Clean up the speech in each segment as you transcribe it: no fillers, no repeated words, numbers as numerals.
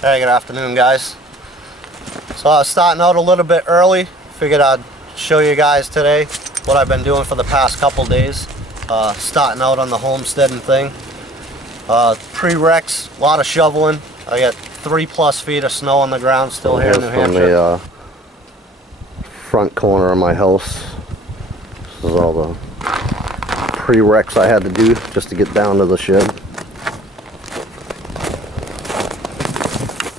Hey, good afternoon, guys. So I was starting out a little bit early. Figured I'd show you guys today what I've been doing for the past couple days. Starting out on the homesteading thing. Pre-recs, a lot of shoveling. I got 3+ feet of snow on the ground still here in New Hampshire. From the front corner of my house. This is all the pre-recs I had to do just to get down to the shed.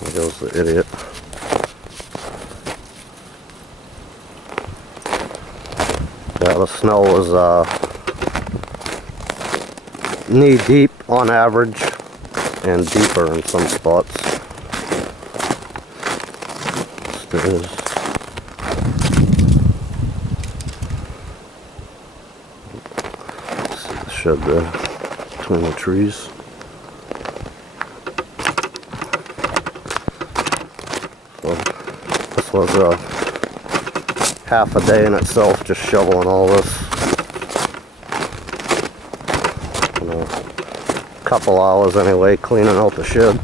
There goes the idiot. Yeah, the snow was knee deep on average and deeper in some spots. It is. See the shed there between the trees. So this was half a day in itself, just shoveling all this. And a couple hours anyway, cleaning out the shed.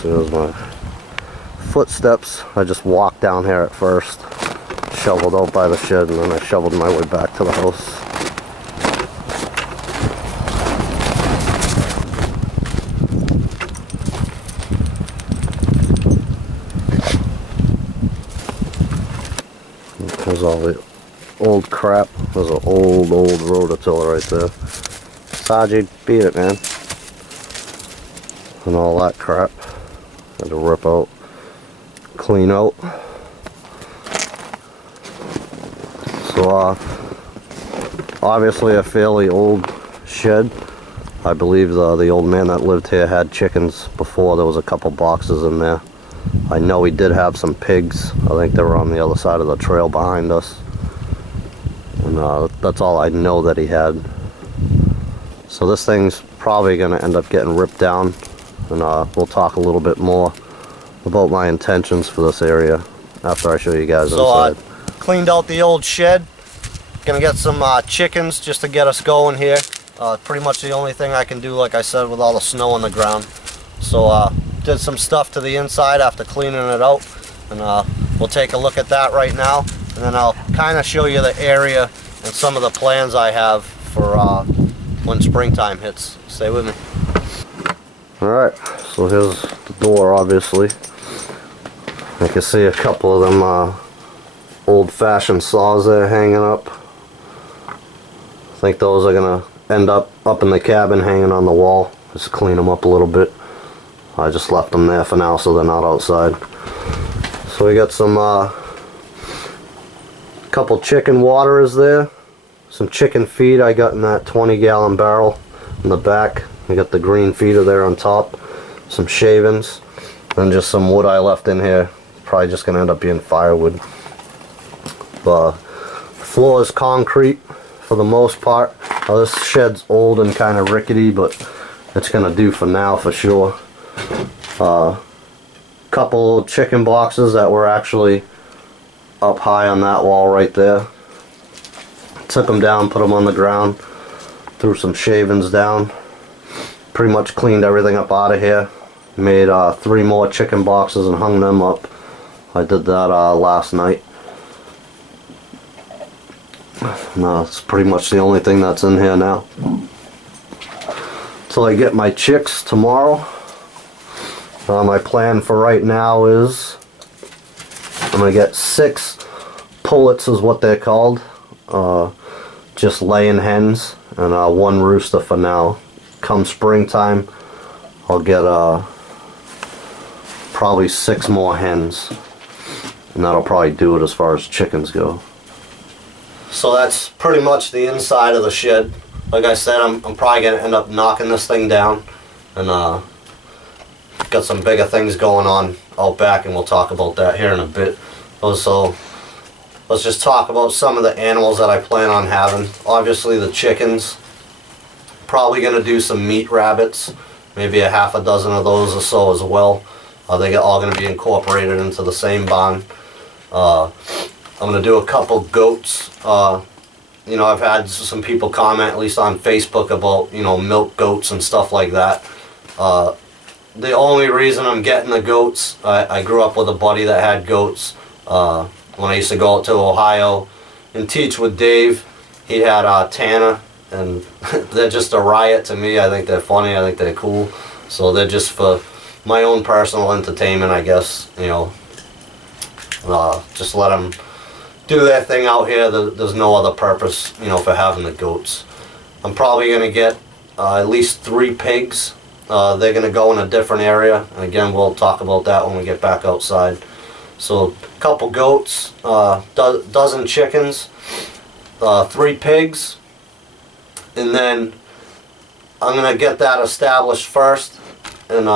So there's my footsteps. I just walked down here at first, shoveled out by the shed, and then I shoveled my way back to the house. There's all the old crap. There's an old rototiller right there. Saji, beat it, man. And all that crap. Had to rip out, clean out. So, obviously a fairly old shed. I believe the old man that lived here had chickens before. There was a couple boxes in there. I know he did have some pigs. I think they were on the other side of the trail behind us. And that's all I know that he had. So this thing's probably going to end up getting ripped down. And we'll talk a little bit more about my intentions for this area after I show you guys inside. Cleaned out the old shed. Gonna get some chickens just to get us going here. Pretty much the only thing I can do, like I said, with all the snow on the ground. So did some stuff to the inside after cleaning it out, and we'll take a look at that right now, and then I'll kind of show you the area and some of the plans I have for when springtime hits. Stay with me. Alright, so here's the door, obviously. I can see a couple of them old-fashioned saws there hanging up. I think those are going to end up in the cabin hanging on the wall. Just clean them up a little bit. I just left them there for now so they're not outside. So we got some couple chicken waterers there. Some chicken feed I got in that 20-gallon barrel in the back. We got the green feeder there on top. Some shavings. And just some wood I left in here. Probably just going to end up being firewood. The floor is concrete for the most part. This shed's old and kind of rickety, but it's going to do for now for sure. Couple chicken boxes that were actually up high on that wall right there. Took them down, put them on the ground, threw some shavings down. Pretty much cleaned everything up out of here. Made 3 more chicken boxes and hung them up. I did that last night. No, that's pretty much the only thing that's in here now. Till I get my chicks tomorrow. My plan for right now is I'm going to get 6 pullets is what they're called. Just laying hens, and 1 rooster for now. Come springtime, I'll get probably 6 more hens, and that'll probably do it as far as chickens go. So that's pretty much the inside of the shed. Like I said, I'm probably going to end up knocking this thing down, and got some bigger things going on out back, and we'll talk about that here in a bit. So let's just talk about some of the animals that I plan on having. Obviously the chickens. Probably going to do some meat rabbits, maybe a half a dozen of those or so as well. They're all going to be incorporated into the same barn. I'm going to do a couple goats you know, I've had some people comment, at least on Facebook, about, you know, milk goats and stuff like that. The only reason I'm getting the goats, I grew up with a buddy that had goats. When I used to go out to Ohio and teach with Dave, he had Tanner, and they're just a riot to me. I think they're funny, I think they're cool. So they're just for my own personal entertainment, I guess, you know. Just let them do their thing out here. There's no other purpose, you know, for having the goats. I'm probably going to get at least 3 pigs. They're going to go in a different area, and again, we'll talk about that when we get back outside. So a couple goats, dozen chickens, 3 pigs, and then I'm going to get that established first, and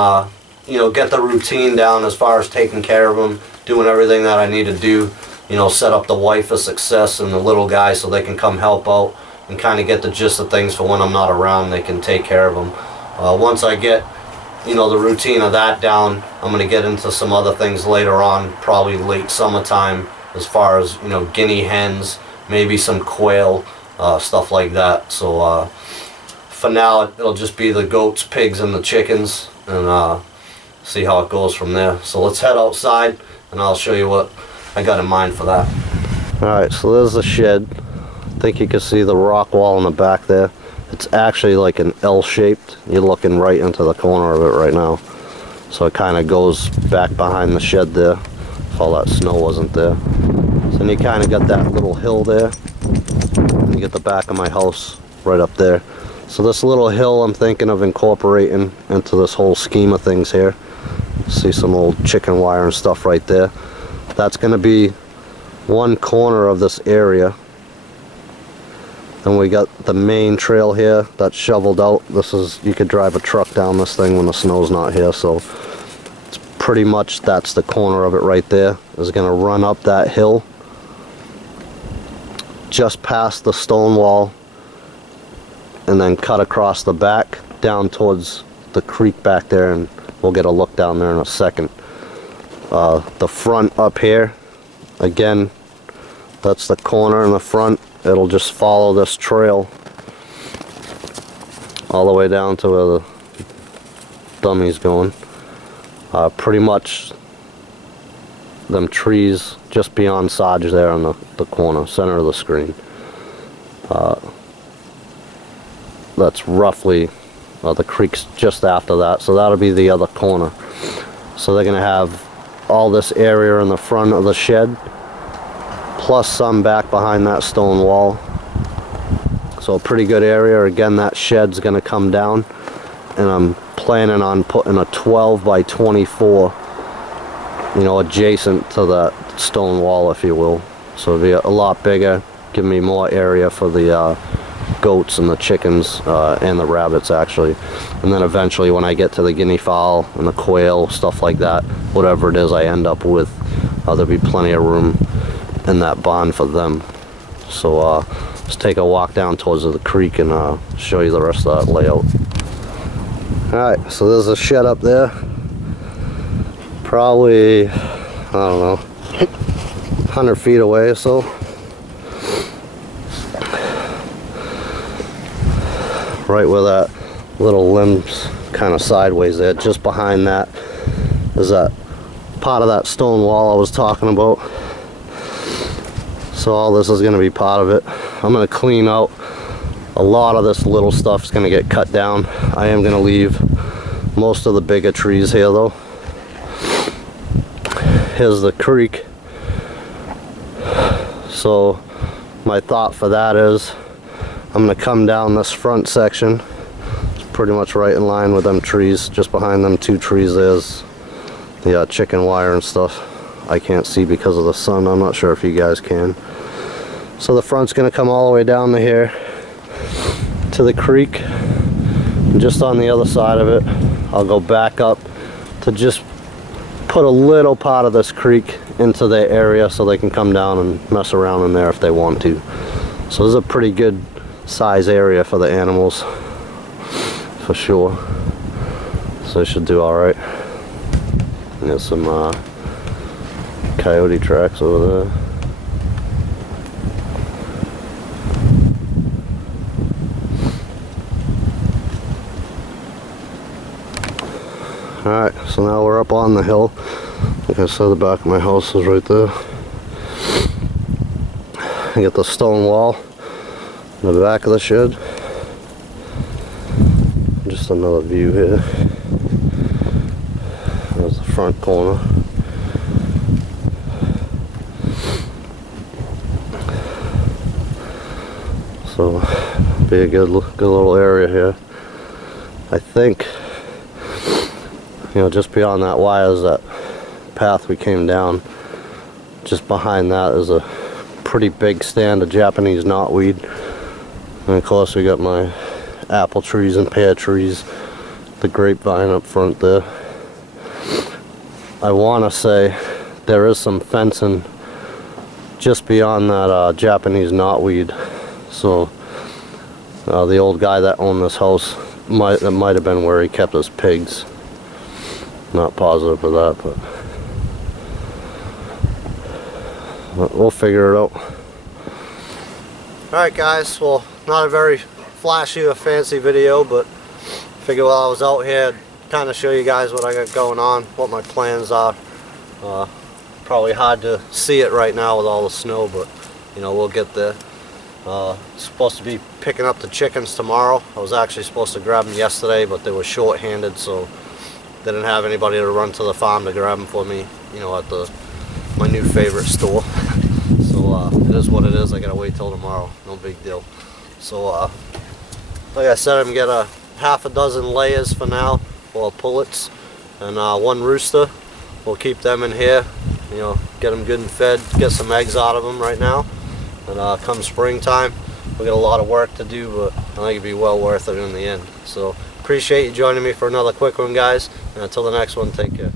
you know, get the routine down as far as taking care of them, doing everything that I need to do, you know, set up the wife for success and the little guy so they can come help out and kind of get the gist of things for when I'm not around. They can take care of them. Once I get, you know, the routine of that down, I'm going to get into some other things later on, probably late summertime, as far as, you know, guinea hens, maybe some quail, stuff like that. So for now, it'll just be the goats, pigs, and the chickens, and see how it goes from there. So let's head outside, and I'll show you what I got in mind for that. Alright, so there's the shed. I think you can see the rock wall in the back there. It's actually like an L-shaped. You're looking right into the corner of it right now. So it kind of goes back behind the shed there, if all that snow wasn't there. So then you kind of got that little hill there. And you get the back of my house right up there. So this little hill I'm thinking of incorporating into this whole scheme of things here. See some old chicken wire and stuff right there. That's going to be one corner of this area. Then we got the main trail here that's shoveled out. This is, you could drive a truck down this thing when the snow's not here, so it's pretty much, that's the corner of it right there. Is going to run up that hill just past the stone wall and then cut across the back down towards the creek back there, and we'll get a look down there in a second. The front up here, again, that's the corner in the front. It'll just follow this trail all the way down to where the dummy's going. Pretty much them trees just beyond Sarge there on the corner, center of the screen. That's roughly, the creek's just after that, so that'll be the other corner. So they're going to have all this area in the front of the shed, plus some back behind that stone wall. So a pretty good area. Again, that shed's going to come down, and I'm planning on putting a 12 by 24, you know, adjacent to that stone wall, if you will. So it'll be a lot bigger, give me more area for the goats and the chickens and the rabbits, actually. And then eventually, when I get to the guinea fowl and the quail, stuff like that, whatever it is I end up with, there'll be plenty of room in that barn for them. So let's take a walk down towards the creek and show you the rest of that layout. Alright, so there's a shed up there. Probably, I don't know, 100 feet away or so. Right where that little limb's kind of sideways there, just behind that is that part of that stone wall I was talking about. So all this is going to be part of it. I'm going to clean out a lot of this little stuff's going to get cut down. I am going to leave most of the bigger trees here though. Here's the creek. So my thought for that is I'm going to come down this front section. It's pretty much right in line with them trees. Just behind them 2 trees there's the chicken wire and stuff. I can't see because of the sun. I'm not sure if you guys can. So the front's going to come all the way down to here to the creek. And just on the other side of it, I'll go back up to just put a little part of this creek into their area so they can come down and mess around in there if they want to. So this is a pretty good size area for the animals, for sure. So they should do alright. There's some coyote tracks over there. Alright, so now we're up on the hill. Like I said, the back of my house is right there. I get the stone wall in the back of the shed. Just another view here. There's the front corner. So, be a good little area here. I think, you know, just beyond that wire is that path we came down. Just behind that is a pretty big stand of Japanese knotweed. And of course we got my apple trees and pear trees, the grapevine up front there. I want to say there is some fencing just beyond that Japanese knotweed. So the old guy that owned this house, that might have been where he kept his pigs. Not positive of that, but we'll figure it out. Alright guys, well, not a very flashy or fancy video, but figure while I was out here, kind of show you guys what I got going on, what my plans are. Probably hard to see it right now with all the snow, but you know, we'll get there. Supposed to be picking up the chickens tomorrow. I was actually supposed to grab them yesterday, but they were short-handed, so didn't have anybody to run to the farm to grab them for me, you know, at my new favorite store. So it is what it is. I gotta wait till tomorrow. No big deal. So like I said, I'm gonna get a half a dozen layers for now, or pullets, and one rooster. We'll keep them in here, you know, get them good and fed, get some eggs out of them right now. And come springtime, we got a lot of work to do, but I think it'd be well worth it in the end. So appreciate you joining me for another quick one, guys, and until the next one, take care.